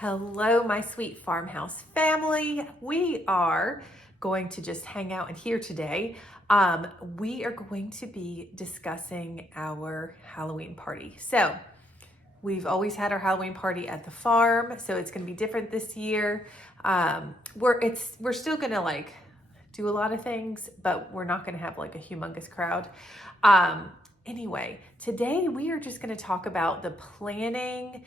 Hello, my sweet farmhouse family. We are going to just hang out in here today. We are going to be discussing our Halloween party. So we've always had our Halloween party at the farm, so it's going to be different this year. We're still going to like do a lot of things, but we're not going to have like a humongous crowd. Anyway, today we are just going to talk about the planning.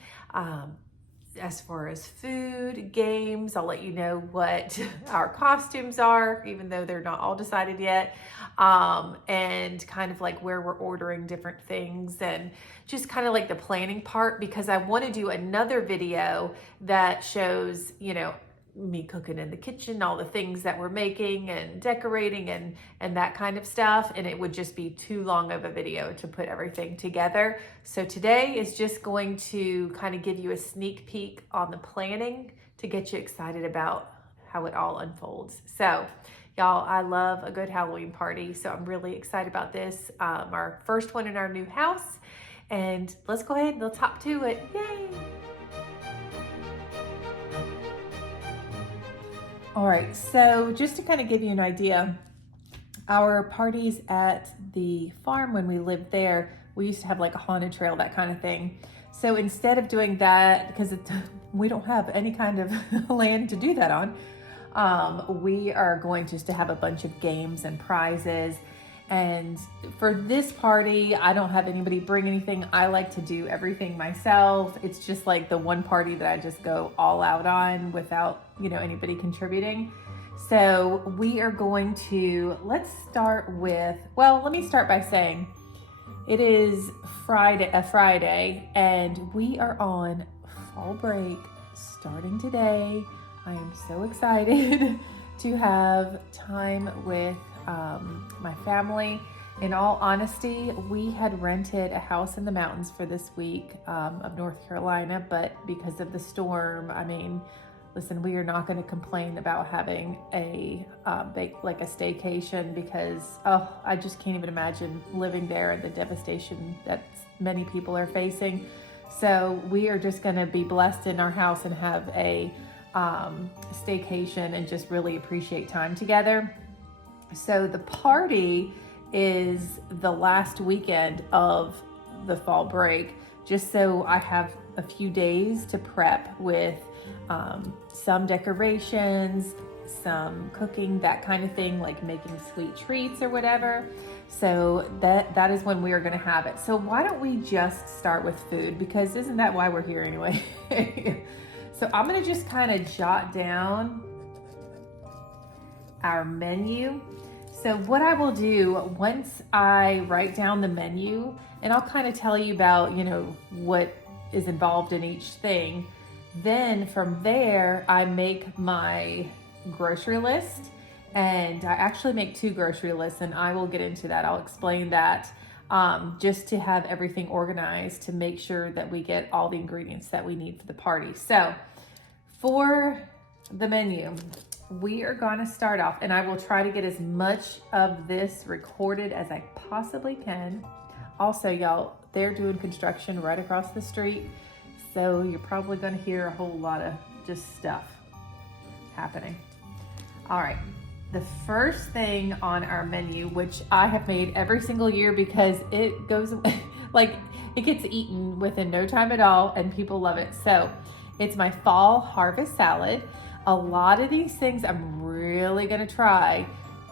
As far as food, games, I'll let you know what our costumes are, even though they're not all decided yet, and kind of like where we're ordering different things and just kind of like the planning part, because I want to do another video that shows, me cooking in the kitchen, all the things that we're making and decorating and that kind of stuff. And it would just be too long of a video to put everything together. So today is just going to kind of give you a sneak peek on the planning to get you excited about how it all unfolds. So y'all, I love a good Halloween party. So I'm really excited about this. Our first one in our new house. And let's go ahead and let's hop to it. Yay! All right, so just to kind of give you an idea, our parties at the farm when we lived there, we used to have like a haunted trail, that kind of thing. So instead of doing that, because we don't have any kind of land to do that on, we are going just to have a bunch of games and prizes. And for this party, I don't have anybody bring anything. I like to do everything myself. It's just like the one party that I just go all out on without, anybody contributing. So we are going to, let's start with, let me start by saying it is Friday, and we are on fall break starting today. I am so excited to have time with my family. In all honesty, we had rented a house in the mountains for this week of North Carolina, but because of the storm, listen, we are not going to complain about having a staycation, because I just can't even imagine living there and the devastation that many people are facing. So we are just going to be blessed in our house and have a staycation and just really appreciate time together. So the party is the last weekend of the fall break, just so I have a few days to prep with some decorations, some cooking, that kind of thing, like making sweet treats or whatever. So that is when we are going to have it. So why don't we just start with food, because isn't that why we're here anyway? So I'm going to just kind of jot down our menu. So what I will do once I write down the menu, and I'll kind of tell you about, what is involved in each thing. Then from there, I make my grocery list, and I actually make 2 grocery lists, and I will get into that. I'll explain that just to have everything organized to make sure that we get all the ingredients that we need for the party. So for the menu, we are going to start off, and I will try to get as much of this recorded as I possibly can. Also, y'all, they're doing construction right across the street, so you're probably going to hear a whole lot of just stuff happening. All right, the first thing on our menu, which I have made every single year because it goes like it gets eaten within no time at all, and people love it. So it's my fall harvest salad. A lot of these things I'm really gonna try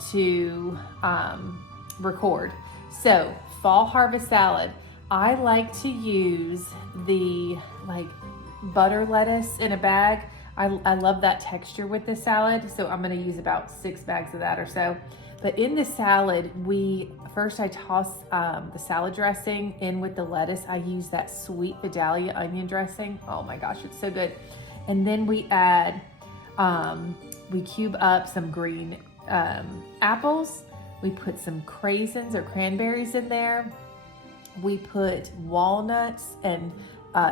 to record. So fall harvest salad, I like to use the butter lettuce in a bag. I love that texture with this salad, so I'm gonna use about 6 bags of that or so. But in the salad, I toss the salad dressing in with the lettuce. I use that sweet Vidalia onion dressing. Oh my gosh, it's so good. And then we add we cube up some green apples. We put some craisins or cranberries in there. We put walnuts and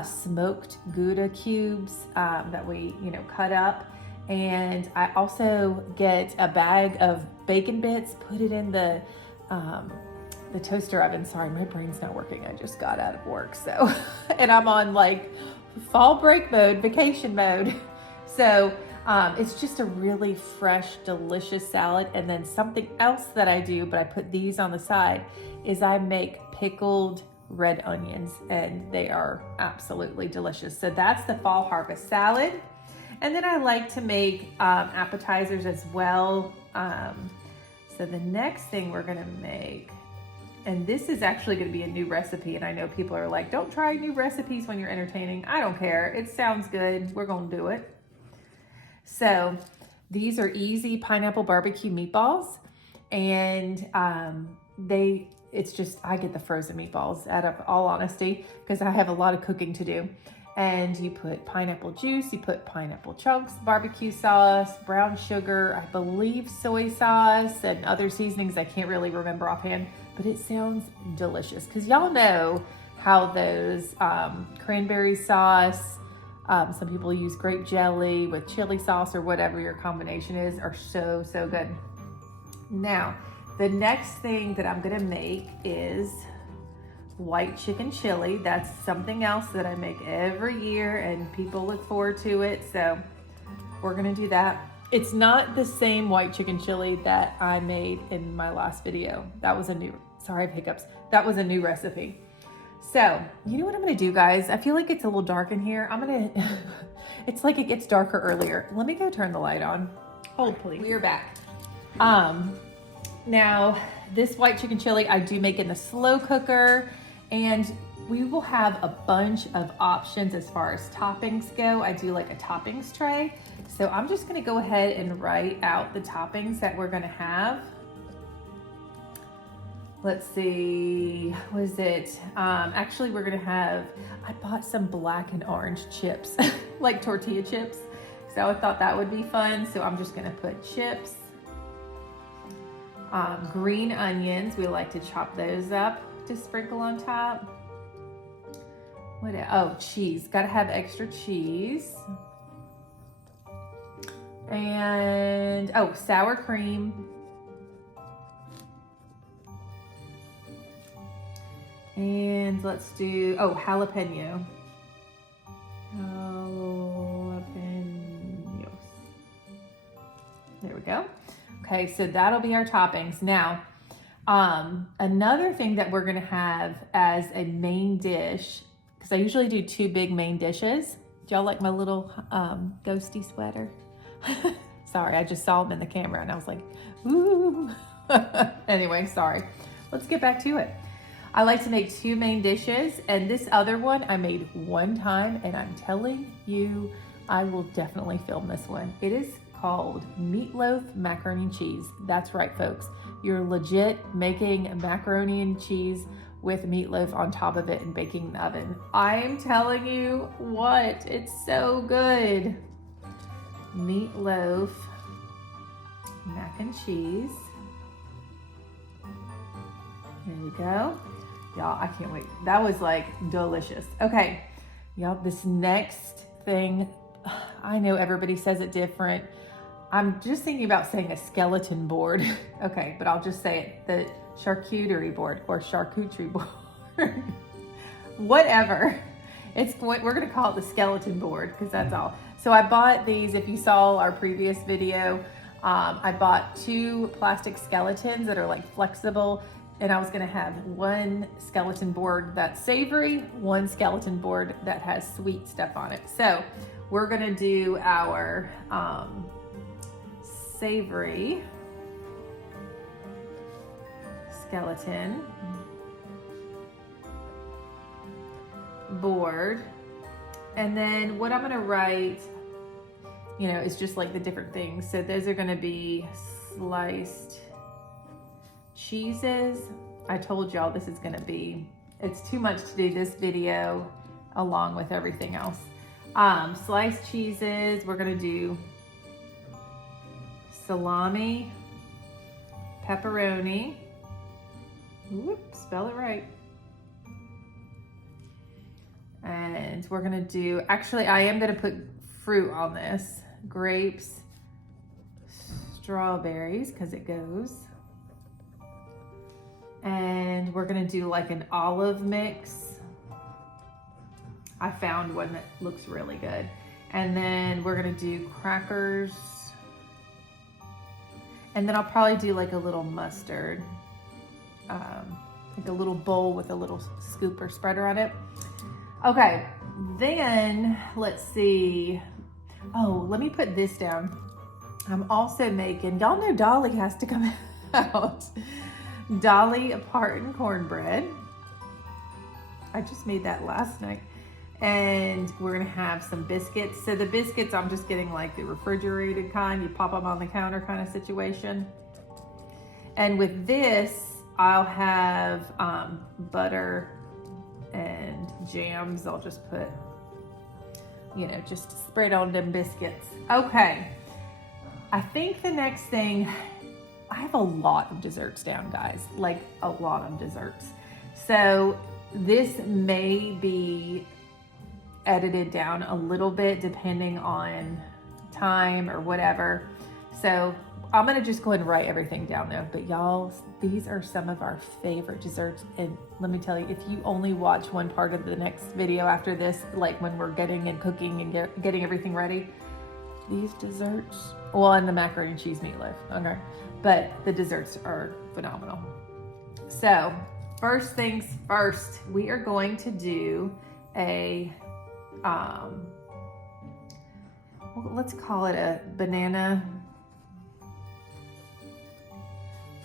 smoked Gouda cubes that we cut up. And I also get a bag of bacon bits, put it in the toaster oven. Sorry, my brain's not working. I just got out of work. So, and I'm on fall break mode, vacation mode. So it's just a really fresh, delicious salad. And then something else that I do, but I put these on the side, is I make pickled red onions, and they are absolutely delicious. So that's the fall harvest salad. And then I like to make appetizers as well. So the next thing we're gonna make, and this is actually gonna be a new recipe, and I know people are like, don't try new recipes when you're entertaining. I don't care, it sounds good, we're gonna do it. So these are easy pineapple barbecue meatballs, and it's just, I get the frozen meatballs out of all honesty, because I have a lot of cooking to do. And you put pineapple juice, you put pineapple chunks, barbecue sauce, brown sugar, I believe soy sauce, and other seasonings I can't really remember offhand, but it sounds delicious. Because y'all know how those cranberry sauce, some people use grape jelly with chili sauce or whatever your combination is, are so, so good. Now, the next thing that I'm gonna make is white chicken chili. That's something else that I make every year and people look forward to it. So we're gonna do that. It's not the same white chicken chili that I made in my last video. That was a new, sorry, I have hiccups. That was a new recipe. So you know what I'm gonna do, guys? I feel like it's a little dark in here. It's like it gets darker earlier. Let me go turn the light on. Hold please. We are back. Now this white chicken chili I do make in the slow cooker, and we will have a bunch of options as far as toppings go. I do like a toppings tray. So I'm just gonna go ahead and write out the toppings that we're gonna have. Let's see, what is it? Actually, we're gonna have, I bought some black and orange chips, like tortilla chips. So I thought that would be fun. So I'm just gonna put chips. Green onions, we like to chop those up to sprinkle on top. What else? Oh, cheese, gotta have extra cheese. And, oh, sour cream. And let's do, oh, jalapeno. Jalapenos. There we go. Okay, so that'll be our toppings. Now, another thing that we're gonna have as a main dish, because I usually do 2 big main dishes. Do y'all like my little ghosty sweater? Sorry, I just saw them in the camera and I was like, ooh. Anyway, sorry. Let's get back to it. I like to make 2 main dishes, and this other one I made one time, and I'm telling you, I will definitely film this one. It is called meatloaf macaroni and cheese. That's right, folks. You're legit making macaroni and cheese with meatloaf on top of it and baking in the oven. I'm telling you what, it's so good. Meatloaf mac and cheese. There we go. Y'all, I can't wait. That was like delicious. Okay, y'all, this next thing, I know everybody says it different. I'm just thinking about saying a skeleton board. Okay, but I'll just say it, the charcuterie board or charcuterie board. Whatever. We're gonna call it the skeleton board because that's all. So I bought these, if you saw our previous video, I bought 2 plastic skeletons that are like flexible, and I was gonna have 1 skeleton board that's savory, 1 skeleton board that has sweet stuff on it. So we're gonna do our savory skeleton board. And then what I'm gonna write, you know, is just like the different things. So those are gonna be sliced cheeses. I told y'all this is gonna be, it's too much to do this video along with everything else. Sliced cheeses, we're gonna do salami, pepperoni, whoop, spell it right. And we're gonna do, actually I am gonna put fruit on this, grapes, strawberries, because it goes. And we're gonna do like an olive mix. I found one that looks really good. And then we're gonna do crackers. And then I'll probably do like a little mustard. Like a little bowl with a little scoop or spreader on it. Okay, then let's see. Oh, let me put this down. I'm also making, y'all know Dolly has to come out. Dolly Parton cornbread. I just made that last night. And we're gonna have some biscuits. So the biscuits, I'm just getting like the refrigerated kind. You pop them on the counter kind of situation. And with this, I'll have butter and jams. I'll just put, you know, just spread on them biscuits. Okay, I think the next thing, I have a lot of desserts down, guys, like a lot of desserts. So this may be edited down a little bit depending on time or whatever. So I'm gonna just go ahead and write everything down though. But y'all, these are some of our favorite desserts. And let me tell you, if you only watch one part of the next video after this, like when we're getting and cooking and getting everything ready, these desserts, well, and the macaroni and cheese meatloaf, okay? But the desserts are phenomenal. So first things first, we are going to do a, let's call it a banana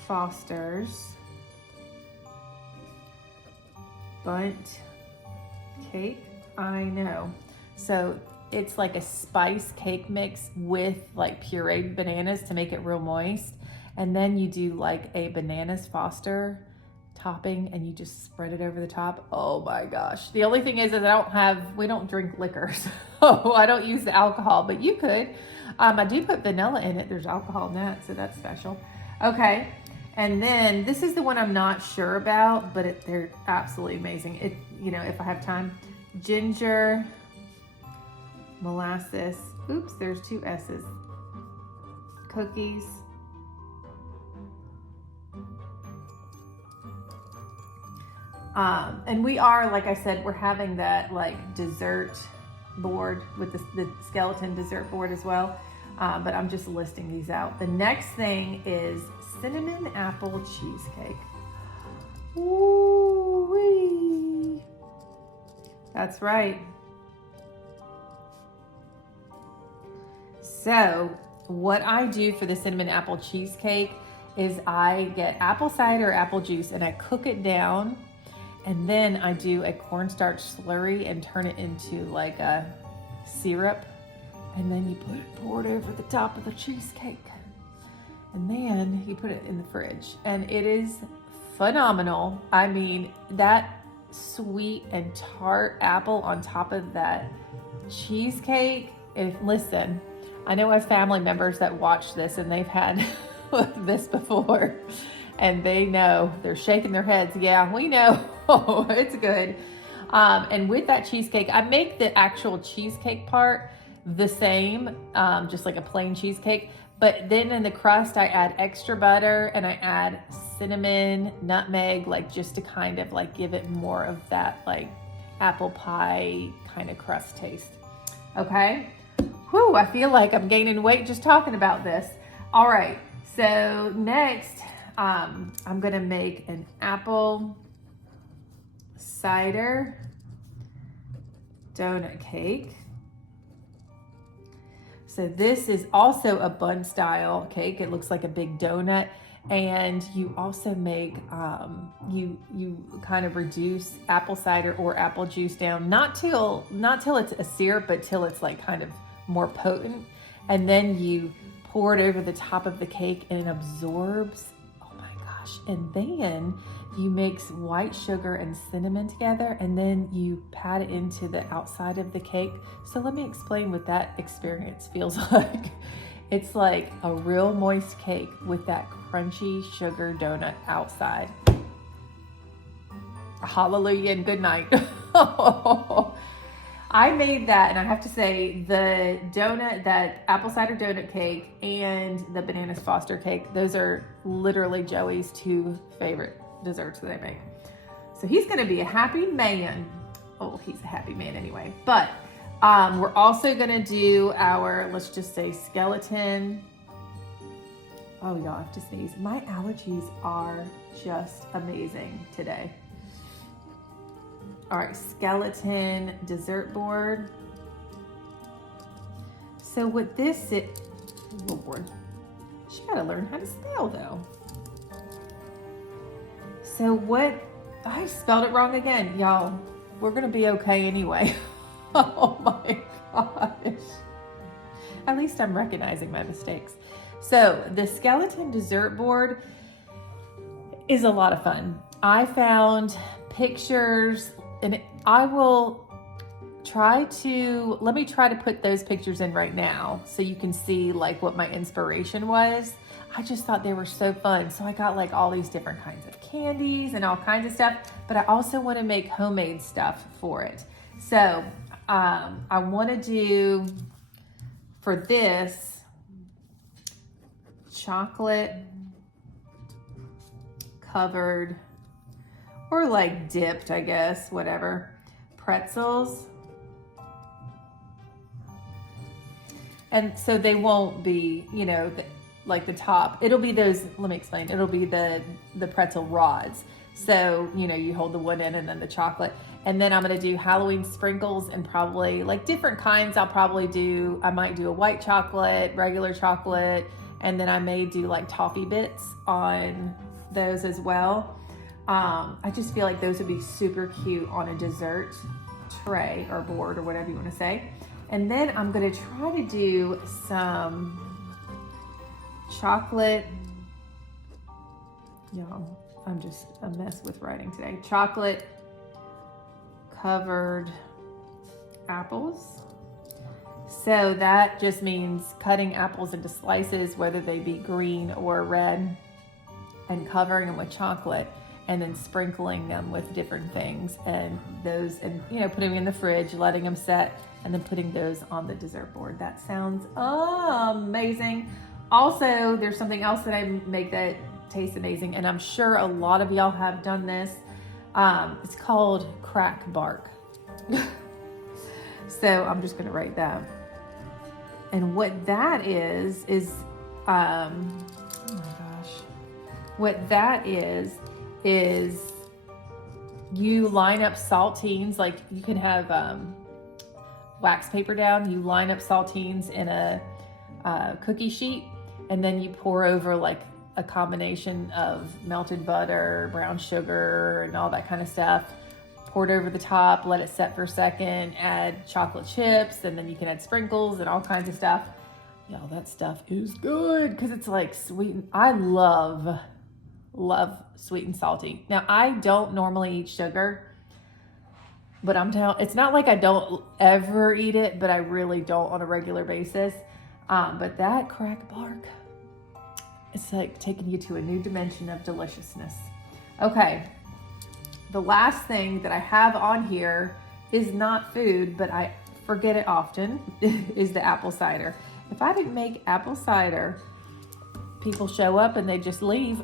Foster's bundt cake. I know. So it's like a spice cake mix with like pureed bananas to make it real moist. And then you do like a bananas Foster topping and you just spread it over the top. Oh my gosh. The only thing is that we don't drink liquor. So I don't use the alcohol, but you could. I do put vanilla in it. There's alcohol in that, so that's special. Okay. And then this is the one I'm not sure about, but they're absolutely amazing. You know, if I have time, ginger, molasses, oops, there's 2 S's, cookies, and we are, like I said, we're having that like dessert board with the skeleton dessert board as well. But I'm just listing these out. The next thing is cinnamon apple cheesecake. Ooh-wee. That's right. So what I do for the cinnamon apple cheesecake is I get apple cider, apple juice, and I cook it down. And then I do a cornstarch slurry and turn it into like a syrup. And then you pour it over the top of the cheesecake. And then you put it in the fridge. And it is phenomenal. I mean, that sweet and tart apple on top of that cheesecake. Listen, I know I have family members that watch this and they've had this before. And they know, they're shaking their heads. Yeah, we know. It's good. And with that cheesecake, I make the actual cheesecake part the same, just like a plain cheesecake. But then in the crust, I add extra butter and I add cinnamon, nutmeg, like just to kind of like give it more of that like apple pie kind of crust taste. Okay. Whew, I feel like I'm gaining weight just talking about this. All right. So next, I'm gonna make an apple cider donut cake. So this is also a bun style cake. It looks like a big donut. And you also make, you kind of reduce apple cider or apple juice down, not till it's a syrup, but till it's like kind of more potent. And then you pour it over the top of the cake and it absorbs. Oh my gosh. And then you mix white sugar and cinnamon together and then you pat it into the outside of the cake. So let me explain what that experience feels like. It's like a real moist cake with that crunchy sugar donut outside. Hallelujah and good night. I made that, and I have to say the donut, that apple cider donut cake and the bananas Foster cake, those are literally Joey's 2 favorite desserts that I make. So he's gonna be a happy man. oh, he's a happy man anyway. But we're also gonna do our, let's just say, skeleton. Oh, y'all, I have to sneeze. My allergies are just amazing today. All right, skeleton dessert board. So what this is, Lord, she gotta learn how to spell though. So what, I spelled it wrong again, y'all. We're gonna be okay anyway. Oh my gosh. At least I'm recognizing my mistakes. So the skeleton dessert board is a lot of fun. I found pictures, and I will let me try to put those pictures in right now so you can see like what my inspiration was. I just thought they were so fun. So I got like all these different kinds of candies and all kinds of stuff, but I also want to make homemade stuff for it. So I want to do for this chocolate covered or like dipped, I guess, whatever, pretzels. And so they won't be, you know, like the top. It'll be those, let me explain. It'll be the pretzel rods. So, you know, you hold the one end and then the chocolate. And then I'm gonna do Halloween sprinkles and probably like different kinds. I might do a white chocolate, regular chocolate, and then I may do like toffee bits on those as well. I just feel like those would be super cute on a dessert tray or board or whatever you wanna say. And then I'm gonna try to do some chocolate, y'all, I'm just a mess with writing today. Chocolate covered apples. So that just means cutting apples into slices, whether they be green or red, and covering them with chocolate, and then sprinkling them with different things, and those, and you know, putting them in the fridge, letting them set, and then putting those on the dessert board. That sounds amazing. Also, there's something else that I make that tastes amazing, and I'm sure a lot of y'all have done this. It's called crack bark. So I'm just gonna write that. And what that is, oh my gosh. What that is you line up saltines, like you can have wax paper down, you line up saltines in a cookie sheet, and then you pour over like a combination of melted butter, brown sugar, and all that kind of stuff. Pour it over the top, let it set for a second, add chocolate chips, and then you can add sprinkles and all kinds of stuff. Y'all, that stuff is good because it's like sweet. I love sweet and salty. Now, I don't normally eat sugar, but I'm telling, it's not like I don't ever eat it, but I really don't on a regular basis. But that crack bark, it's like taking you to a new dimension of deliciousness. Okay, the last thing that I have on here is not food, but I forget it often, is the apple cider. If I didn't make apple cider, people show up and they just leave.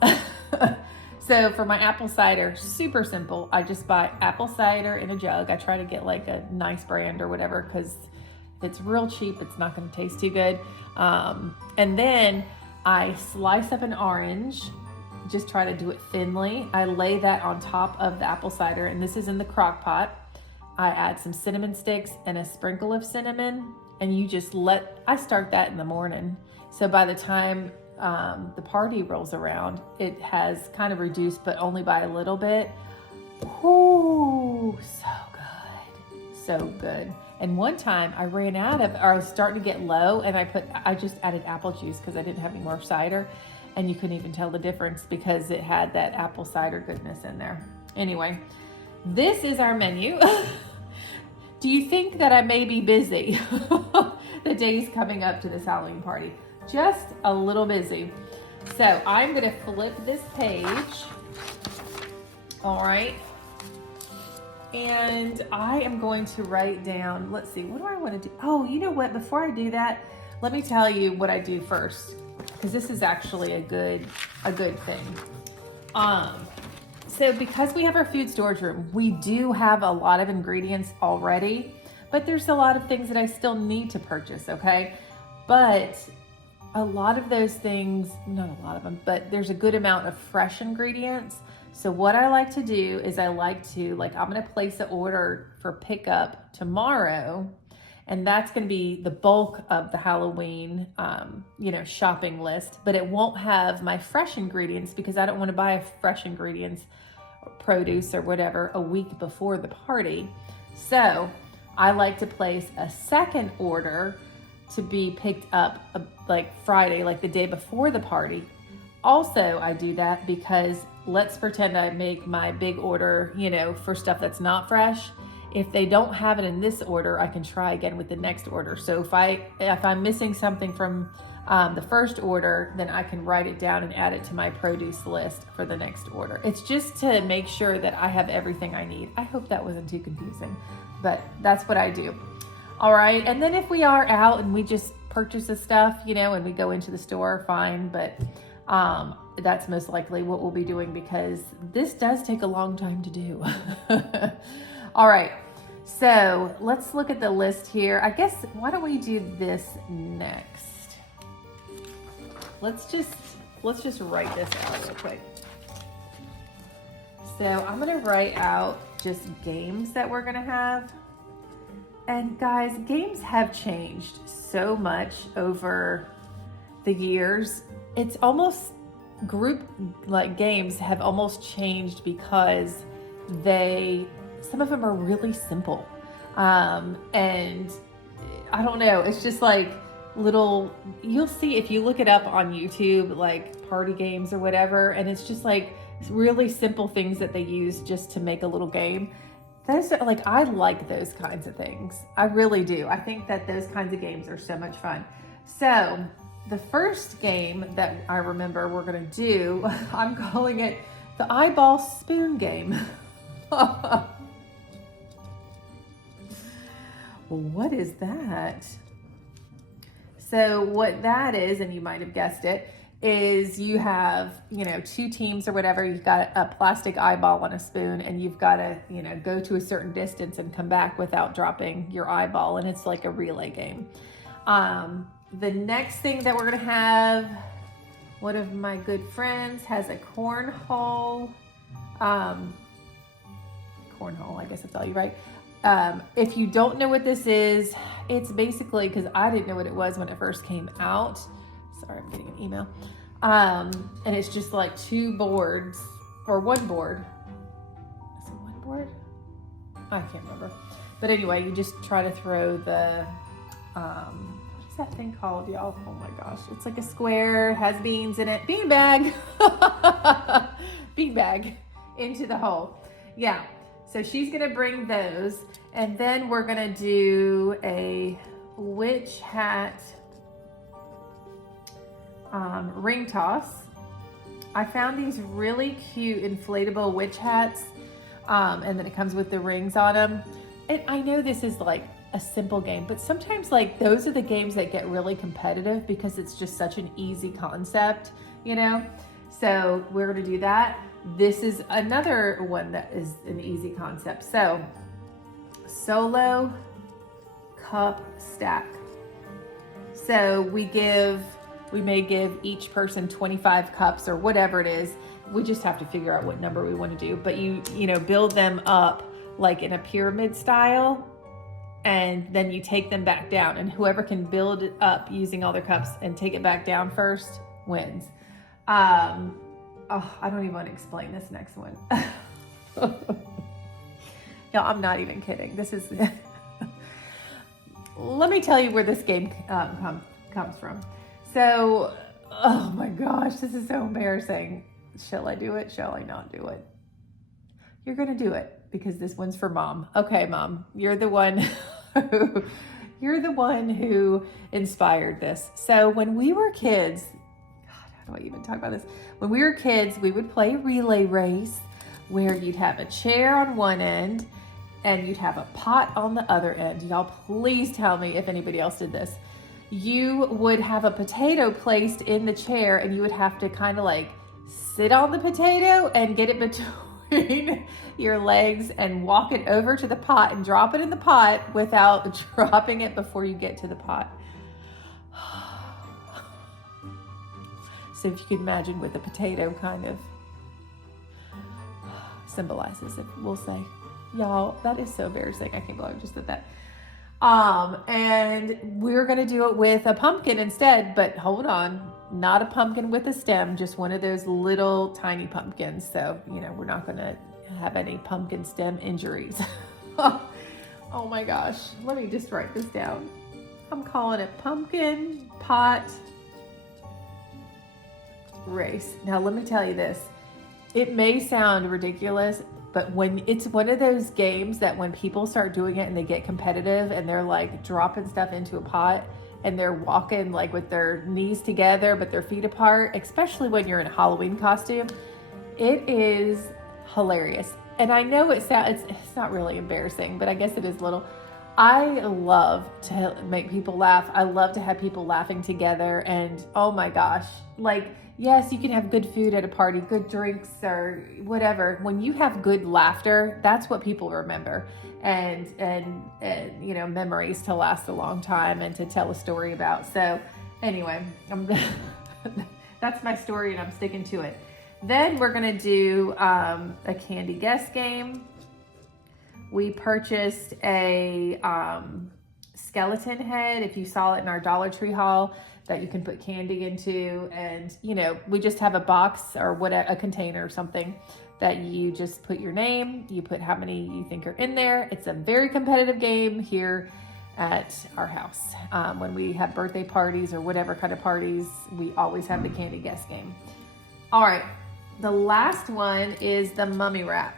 So for my apple cider, super simple. I just buy apple cider in a jug. I try to get like a nice brand or whatever, because if it's real cheap, it's not going to taste too good. And then I slice up an orange, just try to do it thinly. I lay that on top of the apple cider, and this is in the crock pot. I add some cinnamon sticks and a sprinkle of cinnamon, and you just I start that in the morning. So by the time the party rolls around, it has kind of reduced, but only by a little bit. Ooh, so good, so good. And one time I ran out of, or I was starting to get low, and I just added apple juice because I didn't have any more cider, and you couldn't even tell the difference because it had that apple cider goodness in there. Anyway, this is our menu. Do you think that I may be busy the days coming up to this Halloween party? Just a little busy. So I'm gonna flip this page. All right. And I am going to write down, let's see, what do I want to do? Oh, you know what? Before I do that, let me tell you what I do first, because this is actually a good thing. So because we have our food storage room, we do have a lot of ingredients already, but there's a lot of things that I still need to purchase, okay? But a lot of those things, not a lot of them, but there's a good amount of fresh ingredients. So what I like to do is I'm gonna place an order for pickup tomorrow, and that's gonna be the bulk of the Halloween, shopping list, but it won't have my fresh ingredients because I don't wanna buy fresh ingredients, produce or whatever, a week before the party. So I like to place a second order to be picked up like Friday, like the day before the party. Also, I do that because let's pretend I make my big order, for stuff that's not fresh. If they don't have it in this order, I can try again with the next order. So if I'm missing something from the first order, then I can write it down and add it to my produce list for the next order. It's just to make sure that I have everything I need. I hope that wasn't too confusing, but that's what I do. All right, and then if we are out and we just purchase the stuff, and we go into the store, fine, but that's most likely what we'll be doing because this does take a long time to do. All right, so let's look at the list here. I guess, why don't we do this next? Let's just write this out real quick. So I'm gonna write out just games that we're gonna have. And guys, games have changed so much over the years. It's almost games have almost changed because some of them are really simple. And I don't know, it's just like you'll see if you look it up on YouTube, like party games or whatever, and it's just like really simple things that they use just to make a little game. I like those kinds of things. I really do. I think that those kinds of games are so much fun. So the first game that I remember we're gonna do, I'm calling it the eyeball spoon game. What is that? So what that is, and you might have guessed it, is you have, two teams or whatever. You've got a plastic eyeball on a spoon, and you've got to, go to a certain distance and come back without dropping your eyeball. And it's like a relay game. The next thing that we're going to have, one of my good friends has a cornhole. Cornhole, I guess that's all you write. If you don't know what this is, it's basically, because I didn't know what it was when it first came out. Sorry, I'm getting an email. And it's just like two boards, or one board. Is it one board? I can't remember. But anyway, you just try to throw the, what is that thing called, y'all? Oh my gosh. It's like a square, has beans in it. Beanbag. Beanbag into the hole. Yeah. So she's going to bring those. And then we're going to do a witch hat ring toss. I found these really cute inflatable witch hats, and then it comes with the rings on them. And I know this is like a simple game, but sometimes those are the games that get really competitive because it's just such an easy concept, So we're gonna do that. This is another one that is an easy concept. So solo cup stack. So we may give each person 25 cups or whatever it is. We just have to figure out what number we want to do. But you build them up like in a pyramid style, and then you take them back down. And whoever can build it up using all their cups and take it back down first wins. I don't even want to explain this next one. No, I'm not even kidding. This is... Let me tell you where this game comes from. So, oh my gosh, this is so embarrassing. Shall I do it? Shall I not do it? You're going to do it because this one's for Mom. Okay, Mom, you're the one who inspired this. So when we were kids, God, how do I even talk about this? When we were kids, we would play relay race where you'd have a chair on one end and you'd have a pot on the other end. Y'all, please tell me if anybody else did this. You would have a potato placed in the chair and you would have to kind of sit on the potato and get it between your legs and walk it over to the pot and drop it in the pot without dropping it before you get to the pot. So if you could imagine what the potato kind of symbolizes it, we'll say. Y'all, that is so embarrassing. I can't believe I just did that. And we're gonna do it with a pumpkin instead, but hold on, not a pumpkin with a stem, just one of those little tiny pumpkins. So, you know, we're not gonna have any pumpkin stem injuries. Oh my gosh, let me just write this down. I'm calling it pumpkin pot race. Now, let me tell you this. It may sound ridiculous, but when it's one of those games that when people start doing it and they get competitive and they're like dropping stuff into a pot and they're walking like with their knees together but their feet apart, especially when you're in a Halloween costume, it is hilarious. And I know it's not really embarrassing, but I guess it is a little. I love to make people laugh. I love to have people laughing together. And oh my gosh, like, yes, you can have good food at a party, good drinks or whatever. When you have good laughter, that's what people remember. And you know, memories to last a long time and to tell a story about. So anyway, that's my story and I'm sticking to it. Then we're gonna do a candy guess game. We purchased a skeleton head, if you saw it in our Dollar Tree haul, that you can put candy into. And, you know, we just have a box or a container or something that you just put your name, you put how many you think are in there. It's a very competitive game here at our house. When we have birthday parties or whatever kind of parties, we always have the candy guess game. All right, the last one is the mummy wrap.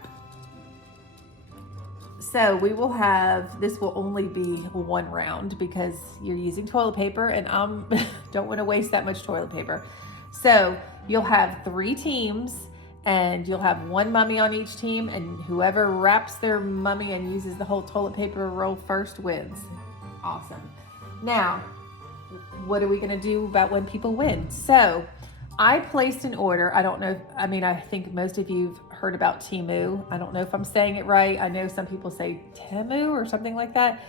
So we will have, this will only be one round because you're using toilet paper and I don't want to waste that much toilet paper. So you'll have 3 teams and you'll have one mummy on each team, and whoever wraps their mummy and uses the whole toilet paper roll first wins. Awesome. Now, what are we going to do about when people win? So I placed an order. I don't know. I think most of you've heard about Temu. I don't know if I'm saying it right. I know some people say Temu or something like that.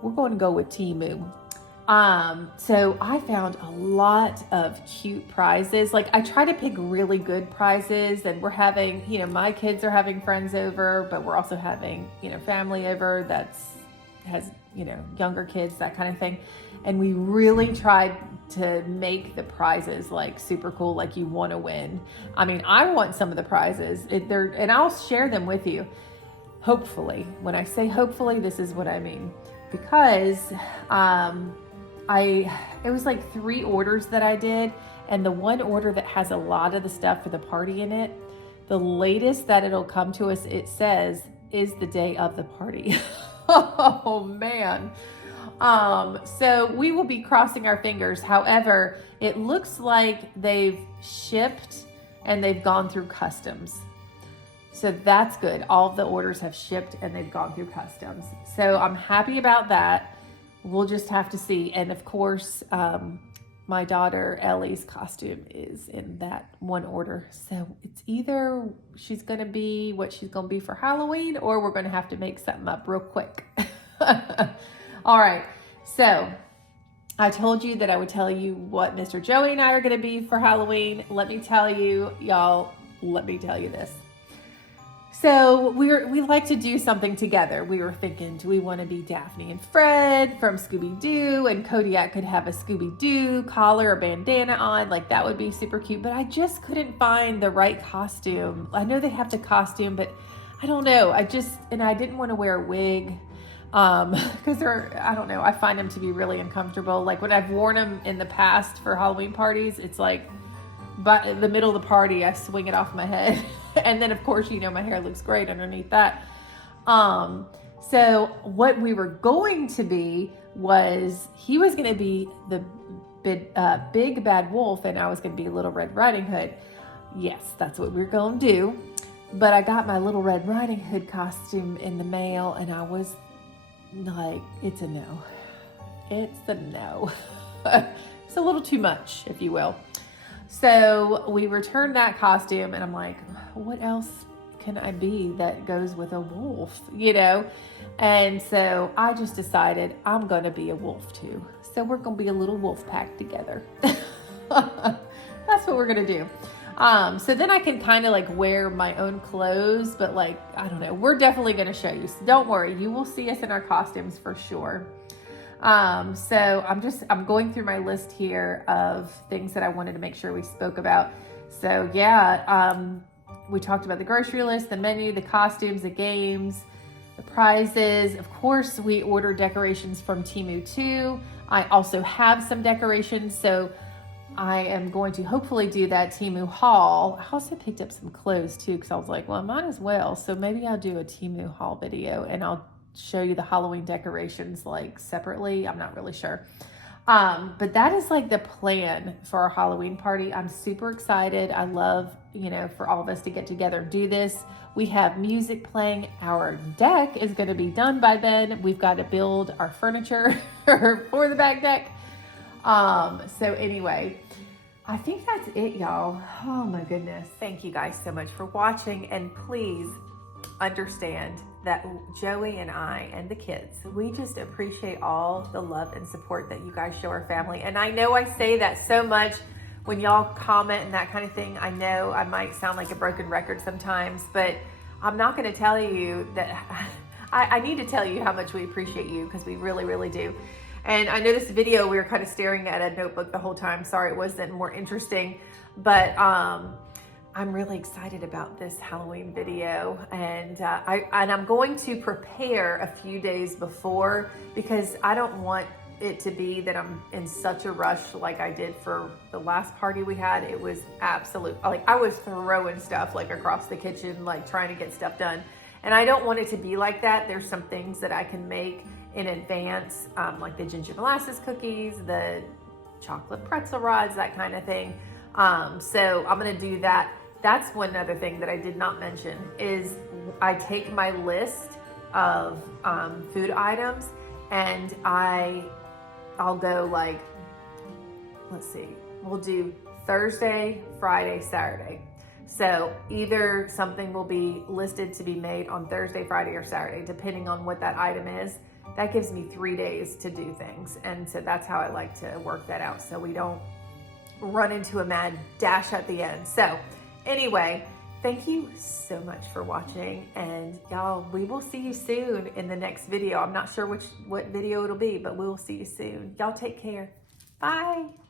We're going to go with Temu. So I found a lot of cute prizes. Like, I try to pick really good prizes, and we're having, you know, my kids are having friends over, but we're also having, you know, family over has, you know, younger kids, that kind of thing. And we really tried to make the prizes like super cool, like you want to win. I mean, I want some of the prizes, and I'll share them with you. Hopefully, when I say hopefully, this is what I mean, because it was like 3 orders that I did, and the one order that has a lot of the stuff for the party in it, the latest that it'll come to us, it says, is the day of the party. Oh man. So we will be crossing our fingers. However, it looks like they've shipped and they've gone through customs. So that's good. All of the orders have shipped and they've gone through customs. So I'm happy about that. We'll just have to see. And of course, my daughter Ellie's costume is in that one order. So it's either she's going to be what she's going to be for Halloween, or we're going to have to make something up real quick. All right. So I told you that I would tell you what Mr. Joey and I are going to be for Halloween. Let me tell you, y'all, let me tell you this. So we like to do something together. We were thinking, do we want to be Daphne and Fred from Scooby-Doo, and Kodiak could have a Scooby-Doo collar or bandana on, like that would be super cute, but I just couldn't find the right costume. I know they have the costume, but I don't know. I didn't want to wear a wig because I don't know, I find them to be really uncomfortable. Like when I've worn them in the past for Halloween parties, it's like, but in the middle of the party, I swing it off my head. And then of course, you know, my hair looks great underneath that. So what we were going to be was, he was going to be the big bad wolf, and I was going to be Little Red Riding Hood. Yes, that's what we're going to do. But I got my Little Red Riding Hood costume in the mail, and I was like, it's a no. It's a no. It's a little too much, if you will. So we returned that costume, and I'm like, what else can I be that goes with a wolf, you know? And so I just decided I'm going to be a wolf too. So we're going to be a little wolf pack together. That's what we're going to do. So then I can kind of like wear my own clothes, but like, I don't know, we're definitely going to show you. So don't worry, you will see us in our costumes for sure. So I'm going through my list here of things that I wanted to make sure we spoke about. So yeah, we talked about the grocery list, the menu, the costumes, the games, the prizes. Of course, we order decorations from Temu too. I also have some decorations, so I am going to hopefully do that Temu haul. I also picked up some clothes too, because I was like, well, I might as well. So maybe I'll do a Temu haul video and I'll show you the Halloween decorations like separately. I'm not really sure. But that is like the plan for our Halloween party. I'm super excited. I love, you know, for all of us to get together and do this. We have music playing. Our deck is going to be done by then. We've got to build our furniture for the back deck. So anyway, I think that's it, y'all. Oh my goodness. Thank you guys so much for watching, and please understand that Joey and I and the kids, we just appreciate all the love and support that you guys show our family. And I know I say that so much when y'all comment and that kind of thing. I know I might sound like a broken record sometimes, but I'm not going to tell you that. I need to tell you how much we appreciate you, because we really, really do. And I know this video, we were kind of staring at a notebook the whole time. Sorry it wasn't more interesting, but I'm really excited about this Halloween video, and I'm going to prepare a few days before, because I don't want it to be that I'm in such a rush like I did for the last party we had. It was absolute, like I was throwing stuff like across the kitchen, like trying to get stuff done. And I don't want it to be like that. There's some things that I can make in advance, like the ginger molasses cookies, the chocolate pretzel rods, that kind of thing. So I'm gonna do that. That's one other thing that I did not mention is I take my list of food items, and I'll go like, let's see, we'll do Thursday, Friday, Saturday. So either something will be listed to be made on Thursday, Friday, or Saturday, depending on what that item is. That gives me 3 days to do things. And so that's how I like to work that out, so we don't run into a mad dash at the end. So anyway, thank you so much for watching, and y'all, we will see you soon in the next video. I'm not sure what video it'll be, but we'll see you soon. Y'all take care. Bye.